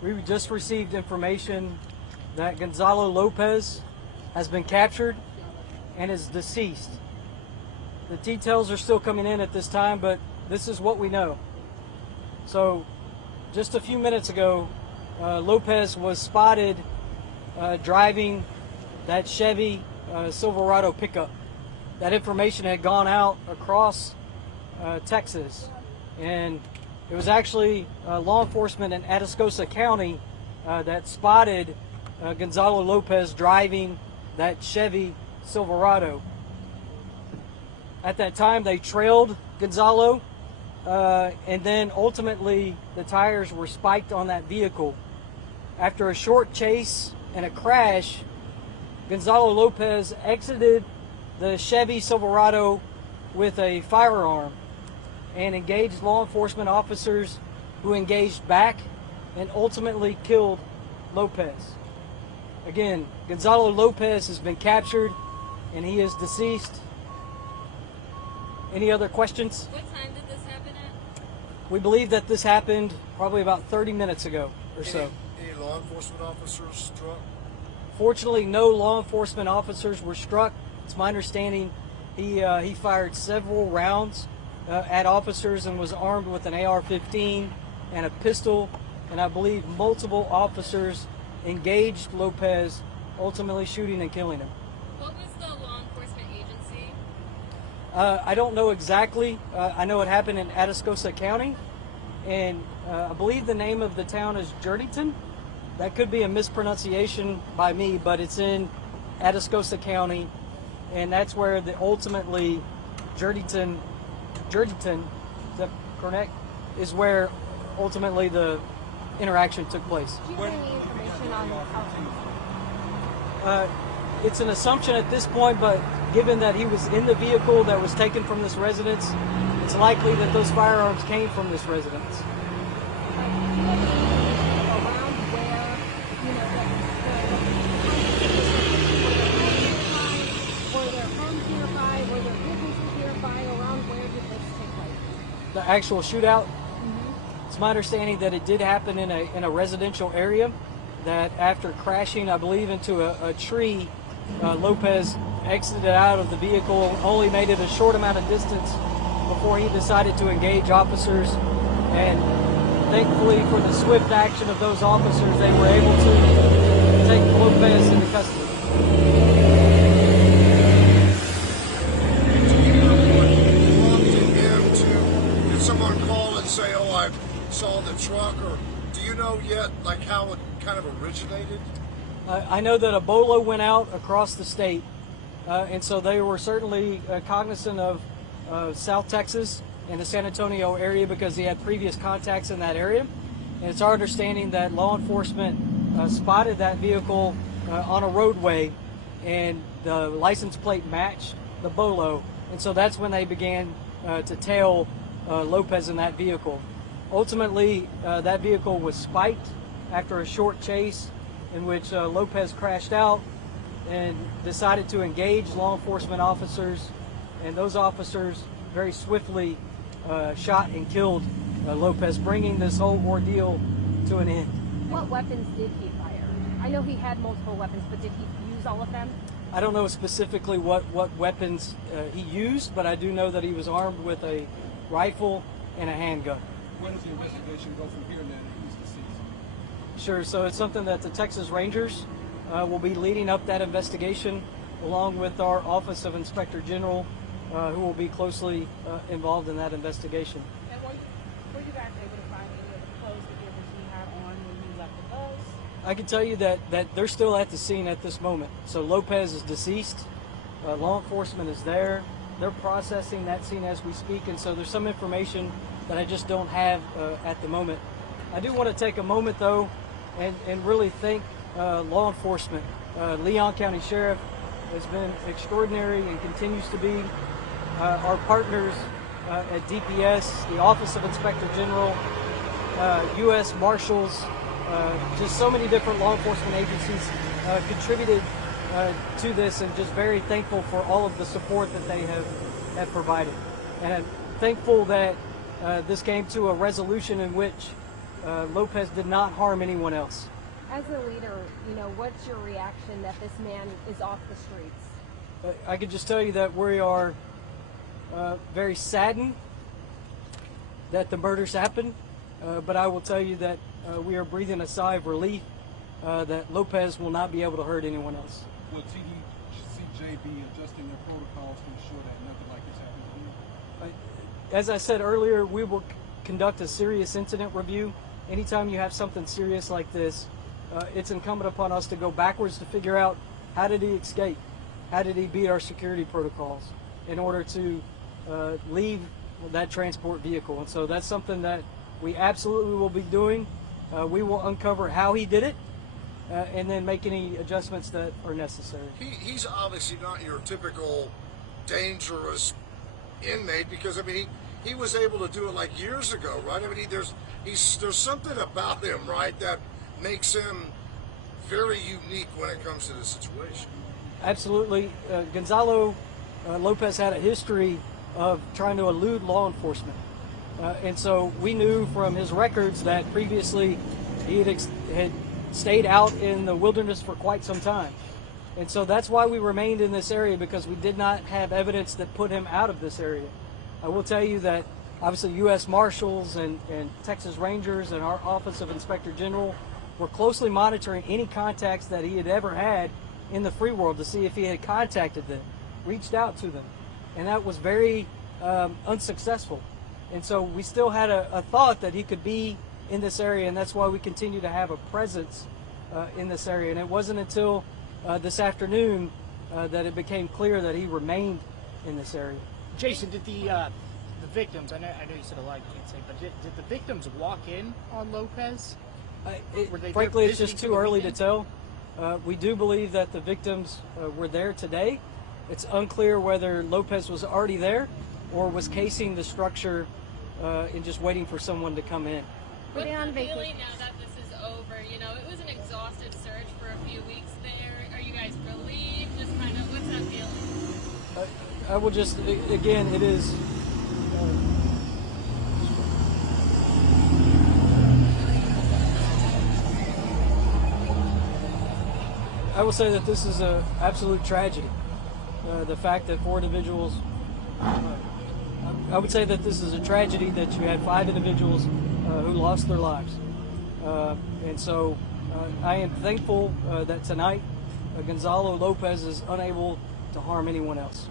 We just received information that Gonzalo Lopez has been captured and is deceased. The details are still coming in at this time, but this is what we know. So just a few minutes ago, Lopez was spotted driving that Chevy Silverado pickup. That information had gone out across Texas, and it was actually law enforcement in Atascosa County that spotted Gonzalo Lopez driving that Chevy Silverado. At that time, they trailed Gonzalo, and then ultimately the tires were spiked on that vehicle. After a short chase and a crash, Gonzalo Lopez exited the Chevy Silverado with a firearm and engaged law enforcement officers who engaged back and ultimately killed Lopez. Again, Gonzalo Lopez has been captured and he is deceased. Any other questions? What time did this happen at? We believe that this happened probably about 30 minutes ago or so. Any law enforcement officers struck? Fortunately, no law enforcement officers were struck. It's my understanding he fired several rounds at officers and was armed with an AR-15 and a pistol, and I believe multiple officers engaged Lopez, ultimately shooting and killing him. What was the law enforcement agency? I don't know exactly. I know it happened in Atascosa County, and I believe the name of the town is Jerdington. That could be a mispronunciation by me, but it's in Atascosa County, and that's where ultimately Jerdington, is that correct? Is where ultimately the interaction took place. Do you have any information on It's an assumption at this point, but given that he was in the vehicle that was taken from this residence, it's likely that those firearms came from this residence. The actual shootout? It's my understanding that it did happen in a residential area, that after crashing, I believe, into a tree, Lopez exited out of the vehicle, only made it a short amount of distance before he decided to engage officers, and thankfully for the swift action of those officers, they were able to take Lopez into custody. Did someone call and say, oh, I saw the truck, or do you know yet like how it kind of originated? I know that a bolo went out across the state, and so they were certainly cognizant of South Texas and the San Antonio area because he had previous contacts in that area. And it's our understanding that law enforcement spotted that vehicle on a roadway, and the license plate matched the bolo, and so that's when they began to tail Lopez in that vehicle. Ultimately, that vehicle was spiked after a short chase in which Lopez crashed out and decided to engage law enforcement officers, and those officers very swiftly shot and killed Lopez, bringing this whole ordeal to an end. What weapons did he fire? I know he had multiple weapons, but did he use all of them? I don't know specifically what weapons he used, but I do know that he was armed with a rifle and a handgun. Where does the investigation go from here then if he's deceased? Sure, so it's something that the Texas Rangers will be leading up that investigation, along with our Office of Inspector General, who will be closely involved in that investigation. And were you guys able to find any of the clothes that he had on when he left the bus? I can tell you that they're still at the scene at this moment. So Lopez is deceased. Law enforcement is there. They're processing that scene as we speak, and so there's some information that I just don't have at the moment. I do want to take a moment, though, and really thank law enforcement. Leon County Sheriff has been extraordinary and continues to be. Our partners at DPS, the Office of Inspector General, U.S. Marshals, just so many different law enforcement agencies contributed to this, and just very thankful for all of the support that they have provided. And I'm thankful that this came to a resolution in which Lopez did not harm anyone else. As a leader, what's your reaction that this man is off the streets? I could just tell you that we are very saddened that the murders happened, but I will tell you that we are breathing a sigh of relief that Lopez will not be able to hurt anyone else. Will TDCJ be adjusting their protocols to ensure that nothing like this happens again? As I said earlier, we will conduct a serious incident review. Anytime you have something serious like this, it's incumbent upon us to go backwards to figure out how did he escape, how did he beat our security protocols in order to leave that transport vehicle. And so that's something that we absolutely will be doing. We will uncover how he did it and then make any adjustments that are necessary. He's obviously not your typical dangerous inmate because, I mean, he was able to do it like years ago, right? I mean, there's something about him, right, that makes him very unique when it comes to this situation. Absolutely. Gonzalo Lopez had a history of trying to elude law enforcement. And so we knew from his records that previously he had stayed out in the wilderness for quite some time. And so that's why we remained in this area, because we did not have evidence that put him out of this area. I will tell you that obviously U.S. Marshals and Texas Rangers and our Office of Inspector General were closely monitoring any contacts that he had ever had in the free world to see if he had contacted them, reached out to them. And that was very unsuccessful. And so we still had a thought that he could be in this area, and that's why we continue to have a presence in this area. And it wasn't until this afternoon that it became clear that he remained in this area. Jason, did the victims, I know you said a lot you can't say, but did the victims walk in on Lopez? Frankly, it's just too early to tell. We do believe that the victims were there today. It's unclear whether Lopez was already there or was casing the structure and just waiting for someone to come in. What's the feeling now that this is over? You know, it was an exhaustive search for a few weeks there. Are you guys relieved? Just kind of, what's that feeling? I will just, again, it is... I will say that this is an absolute tragedy. The fact that 4 individuals, I would say that this is a tragedy that you had 5 individuals who lost their lives. And so I am thankful that tonight Gonzalo Lopez is unable to harm anyone else.